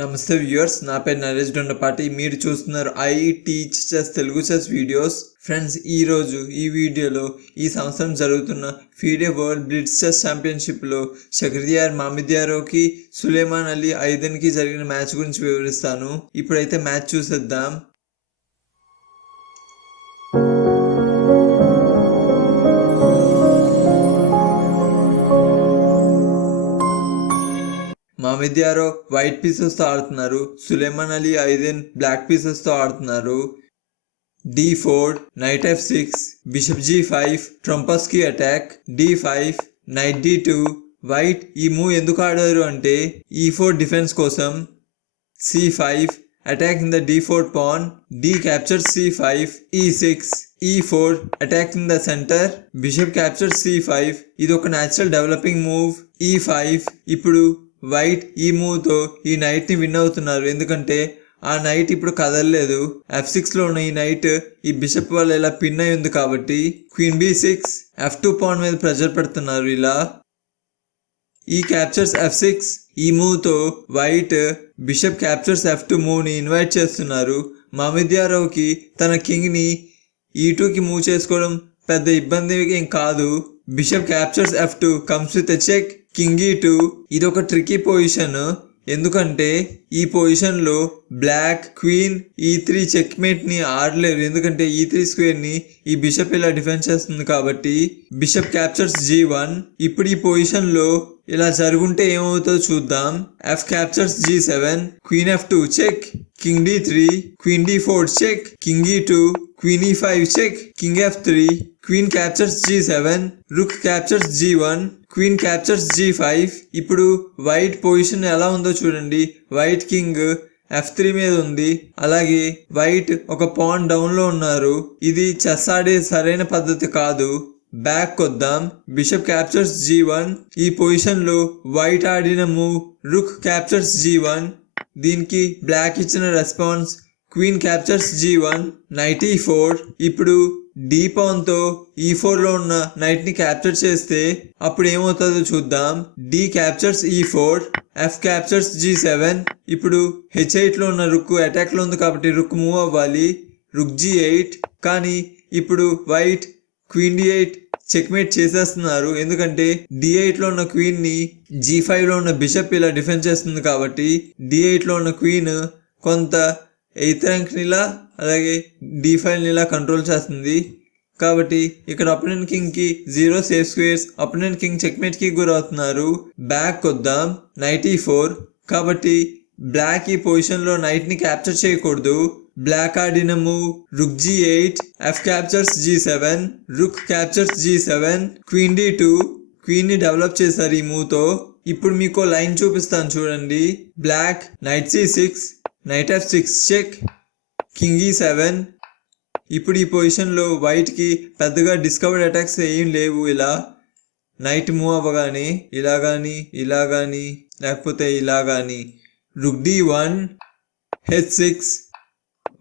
నమస్తే వ్యూయర్స్ నా పేరు నరేష్ దొండపాటి మీరు చూస్తున్నారు I teach chess Telugu chess videos. Friends ఈ రోజు ఈ వీడియోలో ఈ సంవత్సరం జరుగుతున్న ఫీడే వరల్డ్ బ్లిట్స్ చెస్ ఛాంపియన్షిప్లో షక్రియార్ మామిద్యారోకి సులేమాన్ అలీ ఐదన్కి జరిగిన మ్యాచ్ గురించి వివరిస్తాను. ఇప్పుడైతే మ్యాచ్ చూసేద్దాం. మామిద్యారో వైట్ పీసెస్తో ఆడుతున్నారు. సులేమాన్ అలీ ఐదెన్ బ్లాక్ పీసెస్తో ఆడుతున్నారు. D four knight F six bishop G five ట్రంపస్కి attack D five knight D two white ఈ మూవ్ ఎందుకు ఆడారు అంటే ఈ ఫోర్ డిఫెన్స్ కోసం C five attack in the D four pawn D capture C five E six E four attack in the centre bishop capture C five ఇది ఒక natural developing move E five ఇప్పుడు white ఈ మూవ్తో ఈ నైట్ని win అవుతున్నారు. ఎందుకంటే ఆ night ఇప్పుడు కదలలేదు. ఎఫ్ సిక్స్లో ఉన్న ఈ నైట్ ఈ బిషప్ వల్ల ఇలా పిన్ అయి ఉంది కాబట్టి queen B six F two point మీద ప్రెజర్ పెడుతున్నారు ఇలా. ఈ క్యాప్చర్స్ ఎఫ్ సిక్స్ ఈ మూవ్తో white bishop captures F two మూవ్ని invite చేస్తున్నారు. మామిద్యారావుకి తన కింగ్ని ఈ టూకి మూవ్ చేసుకోవడం పెద్ద ఇబ్బంది ఏం కాదు. Bishop captures F two comes with check king E two ఇది ఒక ట్రికీ పొజిషన్ ఎందుకంటే ఈ పొజిషన్లో బ్లాక్ క్వీన్ ఈ త్రీ చెక్మేట్ని ఆడలేరు. ఎందుకంటే ఈ త్రీ స్క్వేర్ని ఈ బిషప్ ఇలా డిఫెన్స్ చేస్తుంది కాబట్టి బిషప్ క్యాప్చర్స్ జీ వన్ ఇప్పుడు ఈ పొజిషన్లో ఇలా జరుగుంటే ఏమవుతుందో చూద్దాం. F captures G seven queen F two check king D three queen D four check king E two queen E five check king F three queen captures G seven rook captures G one queen captures G five ఇప్పుడు white position ఎలా ఉందో చూడండి. White king F three మీద ఉంది. అలాగే white ఒక pan డౌన్లో ఉన్నారు. ఇది చెస్ ఆడే సరైన పద్ధతి కాదు. బ్యాక్ కొద్దాం. బిషప్ క్యాప్చర్స్ జీ వన్ ఈ పొజిషన్లో వైట్ ఆడిన move rook captures G one దీనికి బ్లాక్ ఇచ్చిన response queen captures G one knight E four ఇప్పుడు డీ తో ఈ ఫోర్లో ఉన్న నైట్ని క్యాప్చర్ చేస్తే అప్పుడు ఏమవుతుందో చూద్దాం. D captures E four F captures G seven ఇప్పుడు హెచ్ ఎయిట్లో ఉన్న రుక్ అటాక్లో ఉంది కాబట్టి రుక్ మూవ్ అవ్వాలి. రుక్ జీ ఎయిట్ కానీ ఇప్పుడు white queen D eight checkmate చేసేస్తున్నారు. ఎందుకంటే డి ఎయిట్లో ఉన్న క్వీన్ని జీ ఫైవ్లో ఉన్న బిషప్ ఇలా డిఫెండ్ చేస్తుంది కాబట్టి డి ఎయిట్లో ఉన్న క్వీన్ కొంత ఎయిత్ ర్యాంక్ నిలా అలాగే డి ఫైవ్ నిలా కంట్రోల్ చేస్తుంది. కాబట్టి ఇక్కడ opponent కింగ్కి zero safe squares opponent king చెక్మేట్కి గురవుతున్నారు. బ్యాక్ వద్దాం నైటీ ఫోర్ కాబట్టి బ్లాక్ ఈ పొజిషన్లో నైట్ని క్యాప్చర్ చేయకూడదు. బ్లాక్ ఆడిన move rook G eight F captures G seven rook captures G seven queen D two క్వీన్ని develop చేశారు ఈ మూతో. ఇప్పుడు మీకు లైన్ చూపిస్తాను చూడండి. Black knight C six knight F six check king E seven ఇప్పుడు ఈ పొజిషన్లో వైట్కి పెద్దగా డిస్కవర్డ్ అటాక్స్ ఏం లేవు ఇలా. నైట్ మూవ్ అవ్వగానే ఇలా కానీ ఇలా కానీ లేకపోతే ఇలా కానీ rook d one h six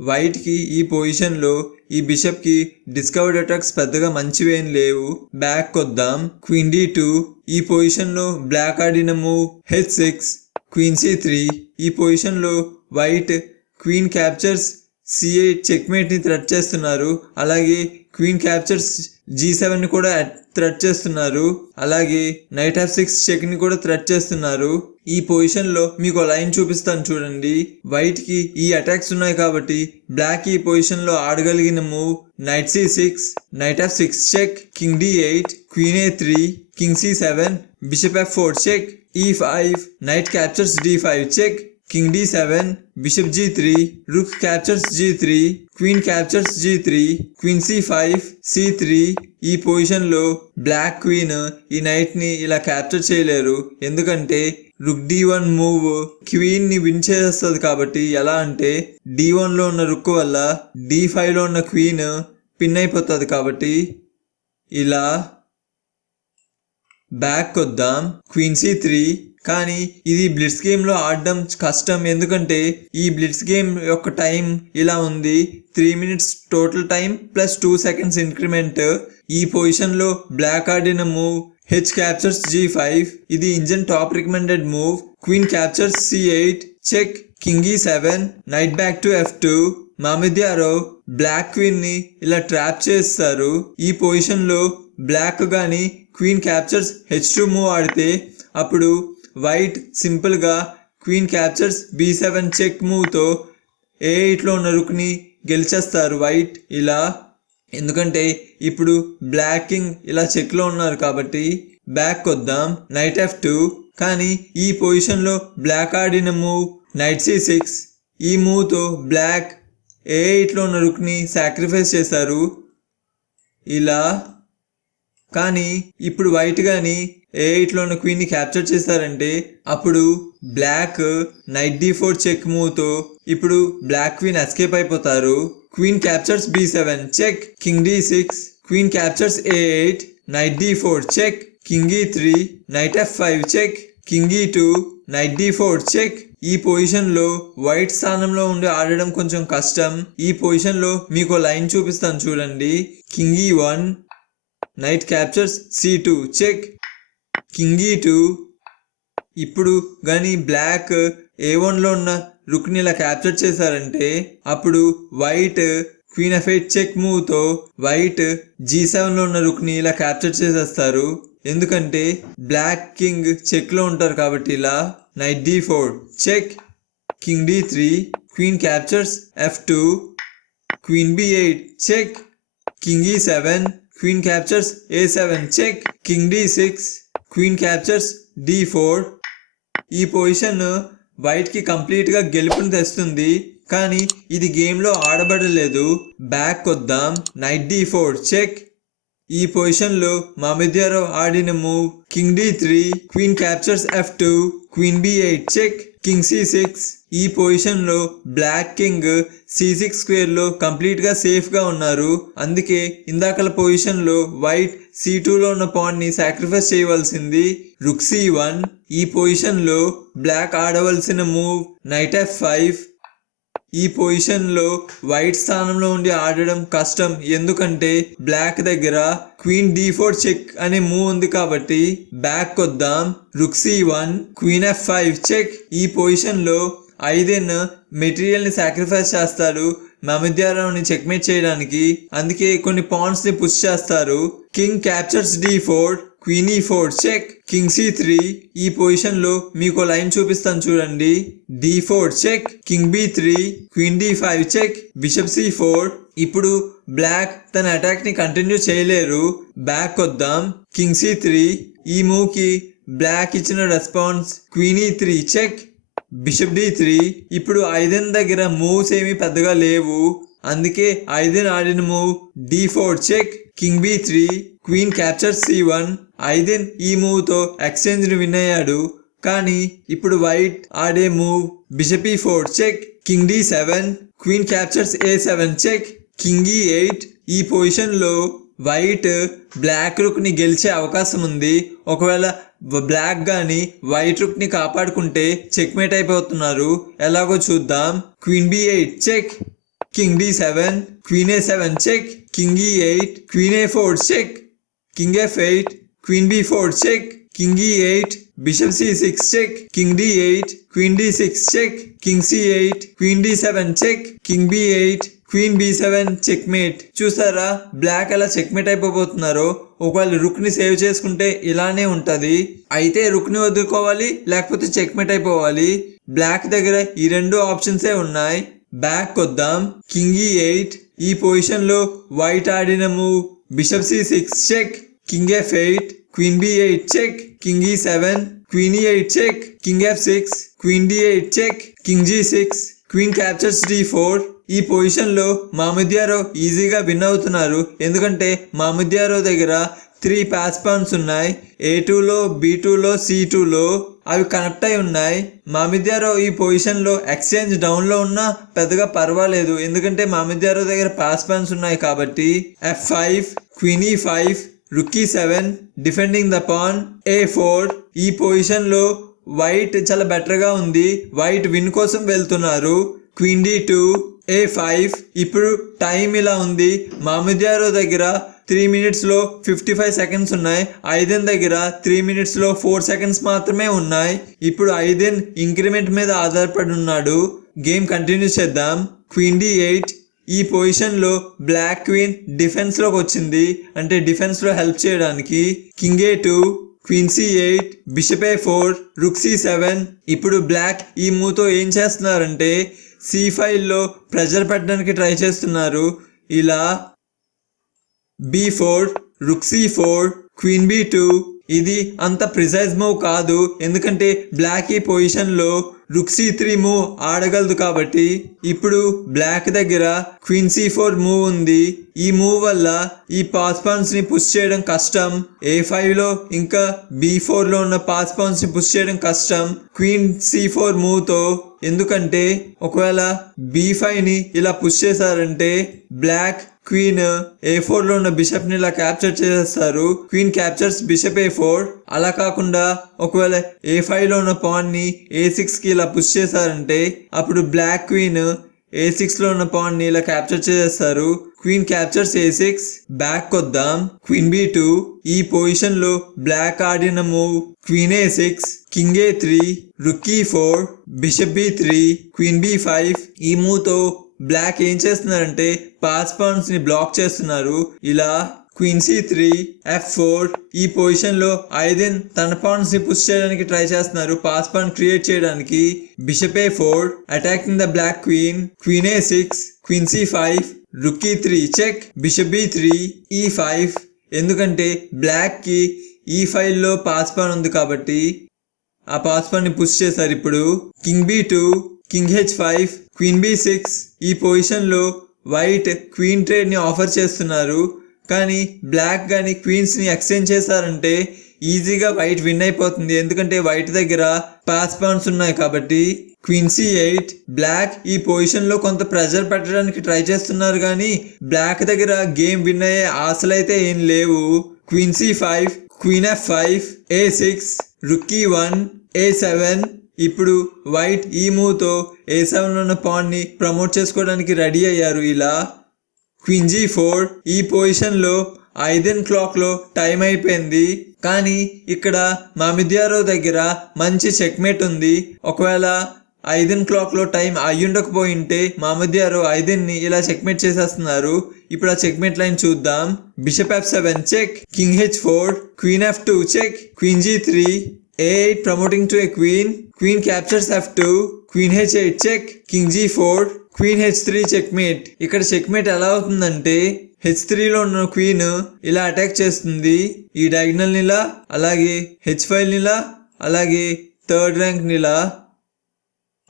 వైట్కి ఈ పొజిషన్లో ఈ బిషప్కి డిస్కవర్డ్ అటాక్స్ పెద్దగా మంచివేం లేవు. బ్యాక్ కొద్దాం. క్వీన్ డి టూ ఈ పొజిషన్లో బ్లాక్ ఆడిన move H six queen C three ఈ పొజిషన్లో వైట్ క్వీన్ క్యాప్చర్స్ సిఏ చెక్మేట్ని థ్రెట్ చేస్తున్నారు. అలాగే క్వీన్ క్యాప్చర్స్ జీ సెవెన్ కూడా థ్రెట్ చేస్తున్నారు. అలాగే నైట్ ఆఫ్ సిక్స్ చెక్ని కూడా థ్రెట్ చేస్తున్నారు. ఈ పొజిషన్లో మీకు లైన్ చూపిస్తాను చూడండి. వైట్కి ఈ అటాక్స్ ఉన్నాయి కాబట్టి బ్లాక్ ఈ పొజిషన్లో ఆడగలిగిన move. Knight C six knight F six check. King D eight queen A three king C seven bishop F four check. E five knight captures D five check. King D seven bishop G three rook captures G three queen captures G three queen five three ఈ పొజిషన్లో black queen ఈ నైట్ని ఇలా capture చేయలేరు. ఎందుకంటే rook D one move క్వీన్ని win చేస్తుంది కాబట్టి ఎలా అంటే డి వన్లో ఉన్న రుక్ వల్ల డి ఫైవ్లో ఉన్న క్వీన్ పిన్ అయిపోతుంది కాబట్టి ఇలా బ్యాక్ వద్దాం క్వీన్ సి త్రీ కానీ ఇది బ్లిట్స్ గేమ్లో ఆడడం కష్టం. ఎందుకంటే ఈ బ్లిట్స్ గేమ్ యొక్క టైం ఇలా ఉంది. Three minutes total time plus two seconds increment ఈ పొజిషన్లో బ్లాక్ ఆడిన move H captures G five ఇది engine top recommended move queen captures C eight check king E seven knight back to F two Mamedyarov black క్వీన్ని ఇలా trap చేస్తారు. ఈ పొజిషన్లో black గాని queen captures H two move ఆడితే అప్పుడు white సింపుల్గా queen captures B seven check మూవ్తో ఏ ఎయిట్లో ఉన్న రుక్ని గెలిచేస్తారు. వైట్ ఇలా. ఎందుకంటే ఇప్పుడు బ్లాక్ కింగ్ ఇలా చెక్లో ఉన్నారు కాబట్టి బ్యాక్ వద్దాం నైట్ ఎఫ్ టూ. కానీ ఈ పొజిషన్లో బ్లాక్ ఆడిన మూవ్ నైట్ సి సిక్స్. ఈ మూవ్తో బ్లాక్ ఏ ఎయిట్లో ఉన్న రుక్ని సాక్రిఫైస్ చేశారు. ఇలా. కానీ ఇప్పుడు వైట్ కానీ ఏ ఇట్లో ఉన్న క్వీన్ని క్యాప్చర్ చేశారంటే అప్పుడు black knight D four check మూవ్తో ఇప్పుడు బ్లాక్ క్వీన్ ఎస్కేప్ అయిపోతారు. Queen captures B seven check king D six queen captures A eight knight D four check king E three knight F five check king E two knight D four check ఈ పొజిషన్లో white స్థానంలో ఉండి ఆడడం కొంచెం కష్టం. ఈ పొజిషన్లో మీకు లైన్ చూపిస్తాను చూడండి. King E one knight captures C two check king two ఇప్పుడు కానీ బ్లాక్ ఏ వన్లో ఉన్న రుక్ని ఇలా క్యాప్చర్ చేశారంటే అప్పుడు white queen F eight check మూవ్తో white G సెవెన్లో ఉన్న రుక్ని ఇలా క్యాప్చర్ చేసేస్తారు. ఎందుకంటే బ్లాక్ కింగ్ చెక్లో ఉంటారు కాబట్టి ఇలా knight d four check king d three queen captures f two queen b eight check king e e seven queen captures a seven check king d six queen captures d four ఈ position వైట్కి కంప్లీట్గా గెలుపుని తెస్తుంది. కానీ ఇది గేమ్లో ఆడబడలేదు. Back వద్దాం నైట్ డి ఫోర్ చెక్ ఈ పొజిషన్లో మామిద్యారావు ఆడిన move king d three queen captures f two queen b eight check king c six ఈ పొజిషన్లో బ్లాక్ కింగ్ సి సిక్స్ స్క్వేర్లో కంప్లీట్గా సేఫ్గా ఉన్నారు. అందుకే ఇందాకల పొజిషన్లో వైట్ సి టూలో ఉన్న పాన్ని సాక్రిఫైస్ చేయవలసింది రుక్ సి వన్. ఈ పొజిషన్లో బ్లాక్ ఆడవలసిన మూవ్ నైట్ ఎఫ్ ఫైవ్. ఈ పొజిషన్లో వైట్ స్థానంలో ఉండి ఆడడం కష్టం. ఎందుకంటే బ్లాక్ దగ్గర క్వీన్ డి ఫోర్ చెక్ అనే మూవ్ ఉంది కాబట్టి బ్యాక్ వద్దాం rook C one queen F five check. ఈ పొజిషన్లో ఐదెన్ మెటీరియల్ని సాక్రిఫైస్ చేస్తారు. మమిద్యారావుని చెక్మేట్ చేయడానికి. అందుకే కొన్ని పాయింట్స్ని పుష్ చేస్తారు. King captures d four queen e four check king c three ఈ పొజిషన్లో మీకు లైన్ చూపిస్తాను చూడండి. D four check king b three queen d five check bishop c four ఇప్పుడు బ్లాక్ తన అటాక్ని కంటిన్యూ చేయలేరు. బ్యాక్ వద్దాం కింగ్ సి త్రీ ఈ మూవ్కి బ్లాక్ ఇచ్చిన response queen E three check bishop D three ఇప్పుడు ఐదెన్ దగ్గర మూవ్స్ ఏమీ పెద్దగా లేవు. అందుకే ఐదెన్ ఆడిన move D four check. King B three queen capture C one. Aydin ఈ మూవ్తో ఎక్స్చేంజ్ని విన్ అయ్యాడు. కానీ ఇప్పుడు వైట్ ఆడే move. Bishop E four check. King D seven. Queen captures A seven check. King E eight. ఈ పొజిషన్లో వైట్ బ్లాక్ రుక్ని గెలిచే అవకాశం ఉంది ఒకవేళ బ్లాక్ గాని వైట్ రుక్ని కాపాడుకుంటే చెక్మేట్ అయిపోతున్నారు. ఎలాగో చూద్దాం. Queen B eight check king D seven queen A seven check king E eight queen A four check king F eight queen B four check king E eight bishop C six check king D eight queen D six check king C eight queen D seven check king B eight queen B seven checkmate చూసారా? Black ఎలా checkmate అయిపోతున్నారో ఒకవేళ రుక్ని save చేసుకుంటే ఇలానే ఉంటుంది. అయితే రుక్ని వదులుకోవాలి లేకపోతే చెక్మేట్ అయిపోవాలి. బ్లాక్ దగ్గర ఈ రెండు ఆప్షన్సే ఉన్నాయి. బ్యాక్ వద్దాం కింగ్ ఈ ఎయిట్ ఈ పొజిషన్లో వైట్ ఆడిన move bishop C six check king F eight queen B eight check king E seven queen E eight check king F six queen D eight check king G six queen captures D four ఈ పొజిషన్లో మామిద్యారో ఈజీగా win అవుతున్నారు. ఎందుకంటే మామిద్యారో దగ్గర three pass pawns ఉన్నాయి. ఏ టూలో B టూలో C టూలో అవి కనెక్ట్ అయి ఉన్నాయి. మామిద్యారో ఈ పొజిషన్లో ఎక్స్చేంజ్ డౌన్లో ఉన్నా పెద్దగా పర్వాలేదు. ఎందుకంటే మామిద్యారో దగ్గర పాస్ పాన్స్ ఉన్నాయి కాబట్టి F five queen E five rook E seven defending the pawn A four ఈ పొజిషన్లో వైట్ చాలా బెటర్గా ఉంది. వైట్ విన్ కోసం వెళ్తున్నారు. Queen d two a five ఇప్పుడు టైం ఇలా ఉంది. మామిదారు దగ్గర త్రీ మినిట్స్లో ఫిఫ్టీ ఫైవ్ సెకండ్స్ ఉన్నాయి. ఐదెన్ దగ్గర త్రీ మినిట్స్లో ఫోర్ సెకండ్స్ మాత్రమే ఉన్నాయి. ఇప్పుడు ఐదెన్ ఇంక్రిమెంట్ మీద ఆధారపడి ఉన్నాడు. గేమ్ కంటిన్యూ చేద్దాం. క్వీన్ డి ఎయిట్ ఈ పొజిషన్లో బ్లాక్ క్వీన్ డిఫెన్స్లోకి వచ్చింది. అంటే డిఫెన్స్లో హెల్ప్ చేయడానికి. King a two queen c eight bishop a four rook c seven ఇప్పుడు బ్లాక్ ఈ మూతో ఏం చేస్తున్నారంటే సి ఫైవ్లో ప్రెజర్ పెట్టడానికి ట్రై చేస్తున్నారు. ఇలా b four rook c four queen b two. ఇది అంత ప్రిసైజ్ మూవ్ కాదు. ఎందుకంటే బ్లాక్ ఈ పొజిషన్లో రుక్ సి త్రీ మూవ్ ఆడగలదు కాబట్టి. ఇప్పుడు బ్లాక్ దగ్గర క్వీన్ సి ఫోర్ మూవ్ ఉంది. ఈ మూవ్ వల్ల ఈ పాస్ పాన్స్ని పుష్ చేయడం కష్టం. ఏ ఫైవ్లో ఇంకా బి ఫోర్లో ఉన్న పాస్ పాన్స్ని పుష్ చేయడం కష్టం. క్వీన్ సి ఫోర్ మూవ్తో ఎందుకంటే ఒకవేళ బి ఫైవ్ని ఇలా పుష్ చేశారంటే బ్లాక్ క్వీన్ ఏ ఫోర్లో ఉన్న బిషప్ని ఇలా క్యాప్చర్ చేసేస్తారు queen captures bishop a four అలా కాకుండా ఒకవేళ ఏ ఫైవ్లో ఉన్న పాన్ని ఏ సిక్స్కి ఇలా పుష్ చేశారంటే అప్పుడు బ్లాక్ క్వీన్ ఏ సిక్స్లో ఉన్న పాన్ని ఇలా క్యాప్చర్ చేసేస్తారు queen captures a six back కొద్దాం queen b two ఈ పొజిషన్లో బ్లాక్ ఆడిన move queen a six king a three rook e four bishop b three queen b five ఈ మూవ్తో బ్లాక్ ఏం చేస్తున్నారంటే పాస్ పాన్స్ని బ్లాక్ చేస్తున్నారు. ఇలా queen c three f four ఈ పొజిషన్లో ఐదెన్ తన పాన్స్ని పుష్ చేయడానికి ట్రై చేస్తున్నారు. పాస్ పాన్ క్రియేట్ చేయడానికి bishop a four attacking the black queen queen a six queen c five rook e three check bishop b three e five ఎందుకంటే బ్లాక్కి ఈ ఫైవ్లో పాస్ పాన్ ఉంది కాబట్టి ఆ పాస్ పాన్ని పుష్ చేశారు ఇప్పుడు. King b two king h five queen b six ఈ పొజిషన్లో వైట్ క్వీన్ ట్రేడ్ని ఆఫర్ చేస్తున్నారు. కానీ బ్లాక్ కానీ క్వీన్స్ని ఎక్స్చేంజ్ చేశారంటే ఈజీగా వైట్ విన్ అయిపోతుంది. ఎందుకంటే వైట్ దగ్గర పాస్ పాన్స్ ఉన్నాయి కాబట్టి క్వీన్సీ ఎయిట్ బ్లాక్ ఈ పొజిషన్లో కొంత ప్రెజర్ పెట్టడానికి ట్రై చేస్తున్నారు కానీ బ్లాక్ దగ్గర గేమ్ విన్ అయ్యే ఆశలైతే ఏం లేవు. Queen c five queen f five a six rook e one a seven ఇప్పుడు వైట్ ఈ మూవ్తో ఏ సెవెన్ ఉన్న పాన్ని ప్రమోట్ చేసుకోవడానికి రెడీ అయ్యారు. ఇలా క్వింజీ ఫోర్ ఈ పొజిషన్లో ఐదెన్ క్లాక్లో టైం అయిపోయింది. కానీ ఇక్కడ మామిద్యారో దగ్గర మంచి చెక్మేట్ ఉంది. ఒకవేళ ఐదెన్ క్లాక్లో టైం అయ్యుండకపోయింటే మామిద్యారో ఐదెన్ని ఇలా చెక్మేట్ చేసేస్తున్నారు. ఇప్పుడు ఆ చెక్మేట్ లైన్ చూద్దాం. Bishop f seven check king h four queen f two check queen g three a eight promoting to a queen queen captures f two queen h eight check king g four queen h three checkmate ఇక్కడ checkmate ఎలా అవుతుందంటే H త్రీలో ఉన్న queen ఇలా attack చేస్తుంది. ఈ diagonal నిలా అలాగే H five నిలా అలాగే థర్డ్ ర్యాంక్ నిలా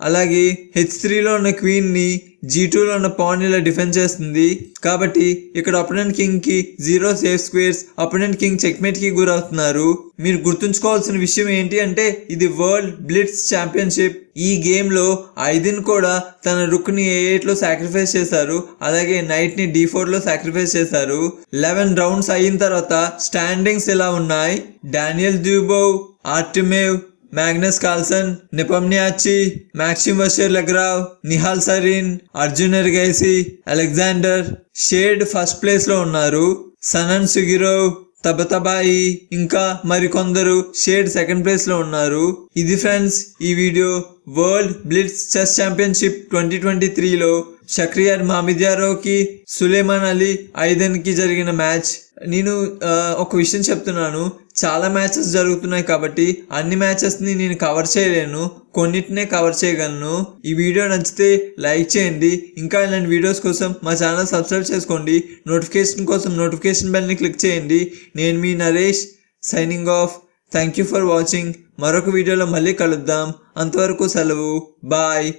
అలాగే హెచ్ త్రీలో ఉన్న క్వీన్ని జీ టూలో ఉన్న పాన్ ఇలా డిఫెండ్ చేస్తుంది. కాబట్టి ఇక్కడ opponent కింగ్కి zero safe squares opponent king చెక్మేట్కి గురవుతున్నారు. మీరు గుర్తుంచుకోవాల్సిన విషయం ఏంటి అంటే ఇది వరల్డ్ బ్లిట్స్ ఛాంపియన్షిప్ ఈ గేమ్లో ఐదిన్ కూడా తన రుక్ని ఏ ఎయిట్లో సాక్రిఫైస్ చేశారు. అలాగే నైట్ని డి ఫోర్లో సాక్రిఫైస్ చేశారు. లెవెన్ రౌండ్స్ అయిన తర్వాత స్టాండింగ్స్ ఇలా ఉన్నాయి? Daniel Dubov Artemiev Magnus Carlsen Nepomniachtchi Maxime Vachier Lagrave Nihal Sarin Arjun Erigaisi Alexander shade first ప్లేస్లో ఉన్నారు. సనన్ సుగిరోవ్ తబతబాయి ఇంకా మరికొందరు షేడ్ సెకండ్ ప్లేస్లో ఉన్నారు. ఇది ఫ్రెండ్స్ ఈ video world blitz chess championship twenty twenty త్రీలో షక్రియార్ మామిద్యారోకి సులేమాన్ అలీ ఐదన్కి జరిగిన మ్యాచ్ నేను ఒక విషయం చెప్తున్నాను. చాలా మ్యాచెస్ జరుగుతున్నాయి కాబట్టి అన్ని మ్యాచెస్ని నేను కవర్ చేయలేను కొన్నిటినే కవర్ చేయగలను. ఈ వీడియో నచ్చితే లైక్ చేయండి. ఇంకా ఇలాంటి వీడియోస్ కోసం మా ఛానల్ సబ్స్క్రైబ్ చేసుకోండి. నోటిఫికేషన్ కోసం నోటిఫికేషన్ బెల్ని క్లిక్ చేయండి. నేను మీ Naresh signing off. Thank you for watching. మరొక వీడియోలో మళ్ళీ కలుద్దాం. అంతవరకు సెలవు. బాయ్.